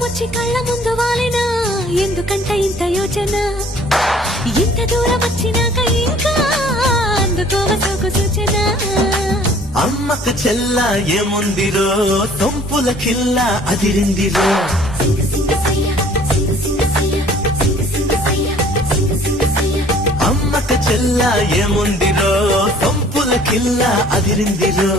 దూరం వచ్చి కళ్ళ ముందు వాలినా ఎందుకంట ఇంత యోచన ఇంత దూరం వచ్చినాక ఇంకా అందుకోవ సోకు సూచన అమ్మకు చెల్ల ఏముందిరో సొంపుల కిల్ల అదిరిందిరో అమ్మకు చెల్ల ఏముందిరో సొంపుల కిల్ల అదిరిందిరో